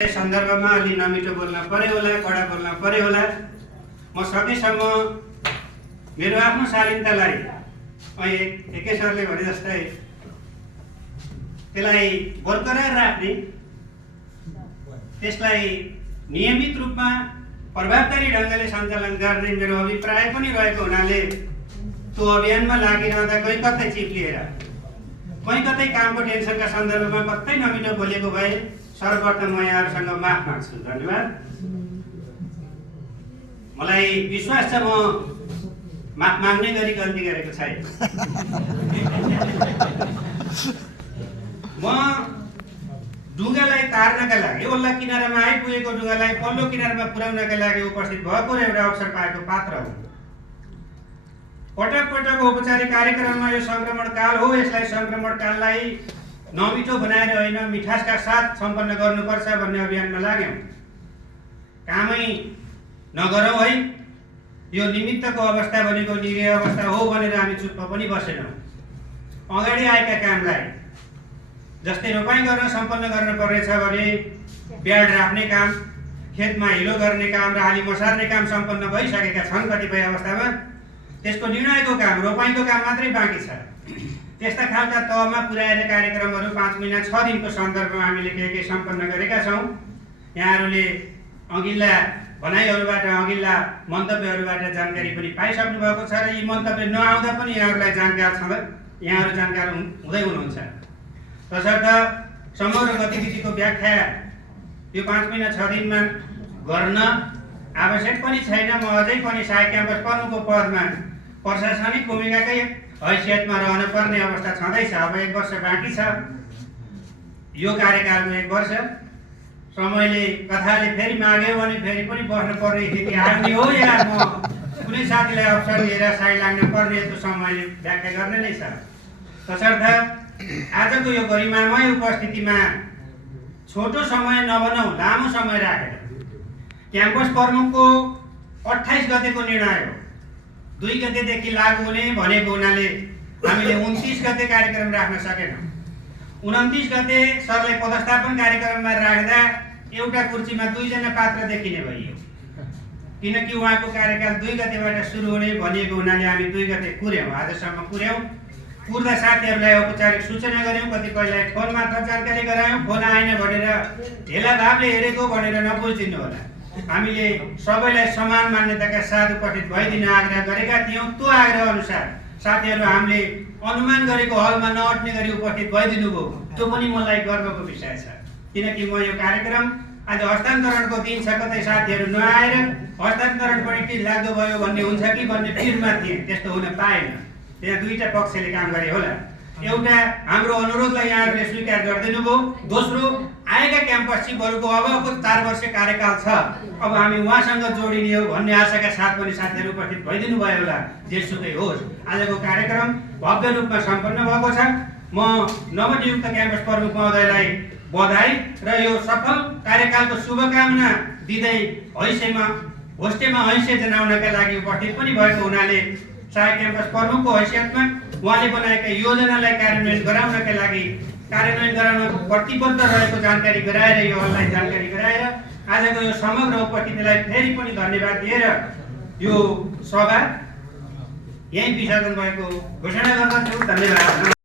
सन्दर्भमा अलि नमिठो बोल्न पर्यो होला, कडा बोल्न पर्यो होला। म सकेसम्म मेरो आफ्नो शालीनतालाई एके सरले भने जस्तै त्यसलाई बरकरार राख्ने, त्यसलाई नियमित रूपमा प्रभावकारी ढङ्गले सञ्चालन गर्ने मेरो अभिप्राय पनि रहेको हुनाले त्यो अभियानमा लागिरहँदा कहीँ कतै चिप्लिएर कहीँ कतै कामको टेन्सनका सन्दर्भमा कतै नमिठो बोलेको भए सर्वप्रथम म यहाँहरूसँग माफ माग्छु। धन्यवाद। मलाई विश्वास छ म माफ माग्ने गरी गल्ती गरेको छैन। म डुङ्गालाई तार्नका लागि, ओल्ला किनारामा आइपुगेको डुङ्गालाई पल्लो किनारामा पुर्याउनका लागि उपस्थित भएको र एउटा अवसर पाएको पात्र हो। पटक पटक औपचारिक कार्यक्रममा यो संक्रमण काल हो, यसलाई संक्रमण काललाई नमिठो बनाएर होइन मिठासका साथ सम्पन्न गर्नुपर्छ भन्ने अभियानमा लाग्यौँ। कामै नगरौँ है, यो निमित्तको अवस्था भनेको निरीह अवस्था हो भनेर हामी चुप्प पनि बसेनौँ। अगाडि आएका कामलाई जस्तै रोपाइँ गर्न सम्पन्न गर्न पर्नेछ भने ब्याड राख्ने काम, खेतमा हिलो गर्ने काम र हाली मसार्ने काम सम्पन्न भइसकेका छन्। कतिपय अवस्थामा त्यसको निर्णयको काम, रोपाइँको काम मात्रै बाँकी छ। त्यस्ता खालका तहमा पुर्याएर कार्यक्रमहरू 5 महिना 6 दिनको सन्दर्भमा हामीले के सम्पन्न गरेका छौँ। यहाँहरूले अघिल्ला भनाइहरूबाट, अघिल्ला मन्तव्यहरूबाट जानकारी पनि पाइसक्नु भएको छ र यी मन्तव्य नआउँदा पनि यहाँहरूलाई जानकार छँदा यहाँहरू जानकार हुँदै हुनुहुन्छ। तसर्थ समग्र गतिविधिको व्याख्या यो 5 महिना 6 दिनमा गर्न आवश्यक पनि छैन। म अझै पनि सहायक क्याम्पस प्रमुखको पदमा प्रशासनिक भूमिकाकै हैसियतमा रहन पर्ने अवस्था छँदैछ। अब 1 वर्ष बाँकी छ। यो कार्यकालको 1 वर्ष समयले कथाले फेरि माग्यो भने फेरि पनि बस्नु पर्ने स्थिति आउने हो या म कुनै साथीलाई अवसर लिएर साइड लाग्न पर्ने, त्यो समयले व्याख्या गर्ने नै छ। तसर्थ आजको यो गरिमामय उपस्थितिमा छोटो समय नबनाऊ, लामो समय राखेर क्याम्पस प्रमुखको 28 गतेको निर्णय हो। 2 गतेदेखि लागू हुने भनेको हुनाले हामीले 29 गते कार्यक्रम राख्न सकेनौँ। 29 गते सरलाई पदस्थापन कार्यक्रममा राख्दा एउटा कुर्सीमा 2 जना पात्र देखिने भइयो, किनकि उहाँको कार्यकाल 2 गतेबाट सुरु हुने भनिएको हुनाले हामी 2 गते कुर्यौँ। आजसम्म कुर्यौँ। कुर्दा साथीहरूलाई औपचारिक सूचना गऱ्यौँ, कतिपयलाई फोन मार्फत जानकारी गरायौँ। फोन आएन भनेर ढिला भावले हेरेको भनेर नबुझिदिनु होला। हामीले सबैलाई समान मान्यताका साथ उपस्थित भइदिन आग्रह गरेका थियौँ। त्यो आग्रह अनुसार साथीहरू हामीले अनुमान गरेको हलमा नअट्ने गरी उपस्थित भइदिनु भयो। त्यो पनि मलाई गर्वको विषय छ, किनकि म यो कार्यक्रम आज हस्तान्तरणको दिन छ, कतै साथीहरू नआएर हस्तान्तरण पनि ढिललाग्दो भयो भन्ने हुन्छ कि भन्ने पिरमा थिएँ। त्यस्तो हुन पाएन। त्यहाँ 2टा पक्षले काम गरे होला। एउटा, हाम्रो अनुरोधलाई यहाँहरूले स्वीकार गरिदिनु भयो। दोस्रो, आएका क्याम्पस चिफहरूको अबको 4 वर्ष कार्यकाल छ, अब हामी उहाँसँग जोडिने हो भन्ने आशाका साथ पनि साथीहरू उपस्थित भइदिनु भयो होला। जेसुकै होस्, आजको कार्यक्रम भव्य रूपमा सम्पन्न भएको छ। म नवनियुक्त क्याम्पस प्रमुख महोदयलाई बधाई र यो सफल कार्यकालको शुभकामना दिँदै होस्टेमा हैसियत जनाउनका लागि उपस्थित पनि भएको हुनाले सहायक क्याम्पस प्रमुखको हैसियतमा उहाँले बनाएका योजनालाई कार्यान्वयन गराउनका लागि कार्यान्वयन गराउन प्रतिबद्ध रहेको जानकारी गराएर, यो हललाई जानकारी गराएर आजको यो समग्र उपस्थितिलाई फेरि पनि धन्यवाद दिएर यो सभा यही विसर्जन भएको घोषणा गर्दछु। धन्यवाद।